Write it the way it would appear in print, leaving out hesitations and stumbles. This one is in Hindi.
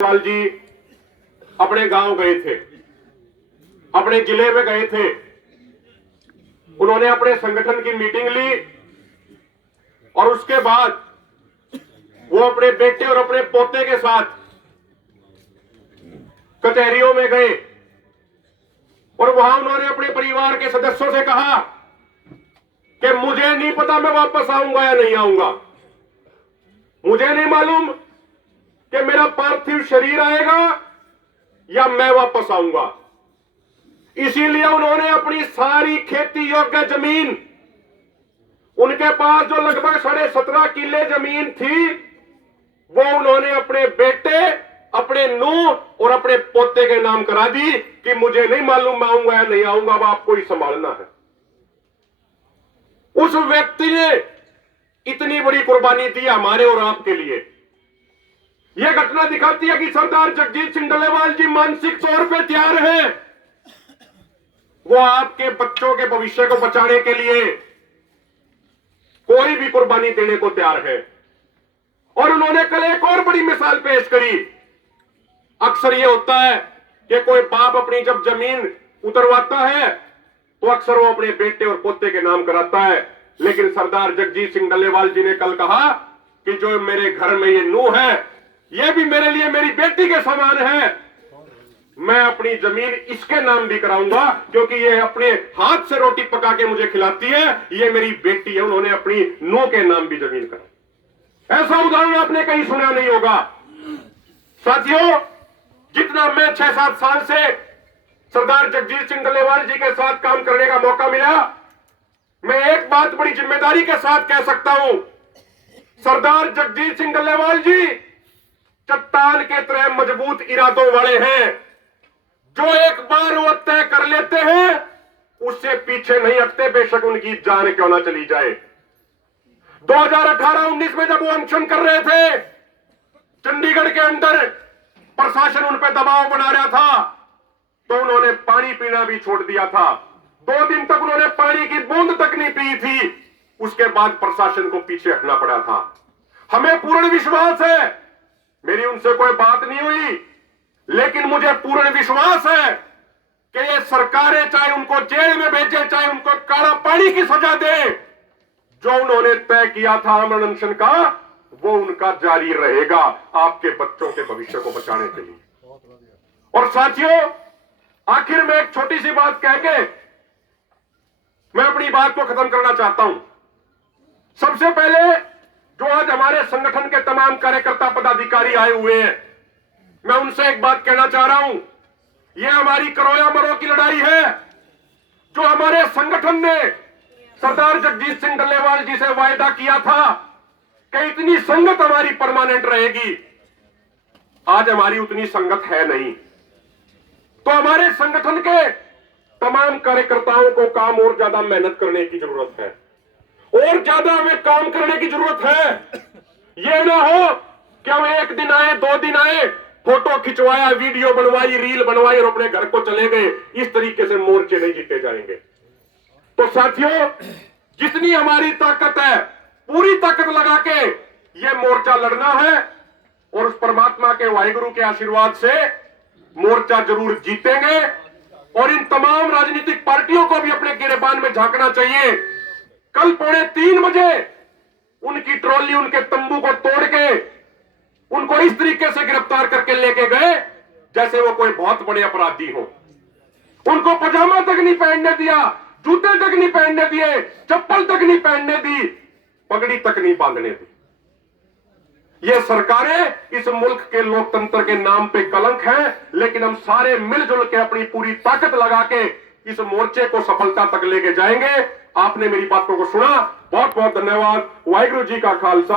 लाल जी अपने गांव गए थे, अपने जिले में गए थे। उन्होंने अपने संगठन की मीटिंग ली और उसके बाद वो अपने बेटे और अपने पोते के साथ कचहरियों में गए और वहां उन्होंने अपने परिवार के सदस्यों से कहा कि मुझे नहीं पता मैं वापस आऊंगा या नहीं आऊंगा, मुझे नहीं मालूम कि मेरा पार्थिव शरीर आएगा या मैं वापस आऊंगा। इसीलिए उन्होंने अपनी सारी खेती योग्य जमीन, उनके पास जो लगभग 17.5 किले जमीन थी, वो उन्होंने अपने बेटे, अपने नूह और अपने पोते के नाम करा दी कि मुझे नहीं मालूम मैं आऊंगा या नहीं आऊंगा, अब आपको ही संभालना है। उस व्यक्ति ने इतनी बड़ी कुर्बानी दी हमारे और आपके लिए। यह घटना दिखाती है कि सरदार जगजीत सिंह डल्लेवाल जी मानसिक तौर पे तैयार हैं। वो आपके बच्चों के भविष्य को बचाने के लिए कोई भी कुर्बानी देने को तैयार है। और उन्होंने कल एक और बड़ी मिसाल पेश करी। अक्सर यह होता है कि कोई बाप अपनी जब जमीन उतरवाता है तो अक्सर वो अपने बेटे और पोते के नाम कराता है, लेकिन सरदार जगजीत सिंह डल्लेवाल जी ने कल कहा कि जो मेरे घर में ये नूह है, ये भी मेरे लिए मेरी बेटी के समान है। मैं अपनी जमीन इसके नाम भी कराऊंगा क्योंकि ये अपने हाथ से रोटी पका के मुझे खिलाती है, ये मेरी बेटी है। उन्होंने अपनी नूह के नाम भी जमीन करा। ऐसा उदाहरण आपने कहीं सुना नहीं होगा। साथियों, जितना मैं 6-7 साल से सरदार जगजीत सिंह डल्लेवाल जी के साथ काम करने का मौका मिला, मैं एक बात बड़ी जिम्मेदारी के साथ कह सकता हूं, सरदार जगजीत सिंह डल्लेवाल जी चट्टान के तरह मजबूत इरादों वाले हैं। जो एक बार वो तय कर लेते हैं उससे पीछे नहीं हटते, बेशक उनकी जान क्यों ना चली जाए। 2018-19 में जब वो अनशन कर रहे थे, चंडीगढ़ के अंदर प्रशासन उन पर दबाव बना रहा था, तो उन्होंने पानी पीना भी छोड़ दिया था। 2 दिन तक उन्होंने पानी की बूंद तक नहीं पी थी। उसके बाद प्रशासन को पीछे हटना पड़ा था। हमें पूर्ण विश्वास है, मेरी उनसे कोई बात नहीं हुई, लेकिन मुझे पूर्ण विश्वास है कि ये सरकारें चाहे उनको जेल में भेजे, चाहे उनको काला पानी की सजा दे, जो उन्होंने तय किया था आमरण अनशन का, वो उनका जारी रहेगा आपके बच्चों के भविष्य को बचाने के लिए। और साथियों, आखिर में एक छोटी सी बात कह के मैं अपनी बात को खत्म करना चाहता हूं। सबसे पहले जो आज हमारे संगठन के तमाम कार्यकर्ता पदाधिकारी आए हुए हैं, मैं उनसे एक बात कहना चाह रहा हूं। यह हमारी करो या मरो की लड़ाई है। जो हमारे संगठन ने सरदार जगजीत सिंह डल्लेवाल जी से वायदा किया था कि इतनी संगत हमारी परमानेंट रहेगी, आज हमारी उतनी संगत है नहीं। तो हमारे संगठन के तमाम कार्यकर्ताओं को काम और ज्यादा मेहनत करने की जरूरत है, और ज्यादा हमें काम करने की जरूरत है। यह ना हो कि हम 1 दिन आए, 2 दिन आए, फोटो खिंचवाया, वीडियो बनवाई, रील बनवाई और अपने घर को चले गए। इस तरीके से मोर्चे नहीं जीते जाएंगे। तो साथियों, जितनी हमारी ताकत है, पूरी ताकत लगा के यह मोर्चा लड़ना है, और उस परमात्मा के वाहिगुरु के आशीर्वाद से मोर्चा जरूर जीतेंगे। और इन तमाम राजनीतिक पार्टियों को भी अपने गिरेबान में झांकना चाहिए। कल 2:45 बजे उनकी ट्रॉली, उनके तंबू को तोड़ के उनको इस तरीके से गिरफ्तार करके लेके गए जैसे वो कोई बहुत बड़े अपराधी हो। उनको पजामा तक नहीं पहनने दिया, जूते तक नहीं पहनने दिए, चप्पल तक नहीं पहनने दी, पगड़ी तक नहीं बांधने दी। ये सरकारें इस मुल्क के लोकतंत्र के नाम पे कलंक है, लेकिन हम सारे मिलजुल के अपनी पूरी ताकत लगा के इस मोर्चे को सफलता तक लेके जाएंगे। आपने मेरी बातों को सुना, बहुत बहुत धन्यवाद। वाहिगुरु जी का खालसा।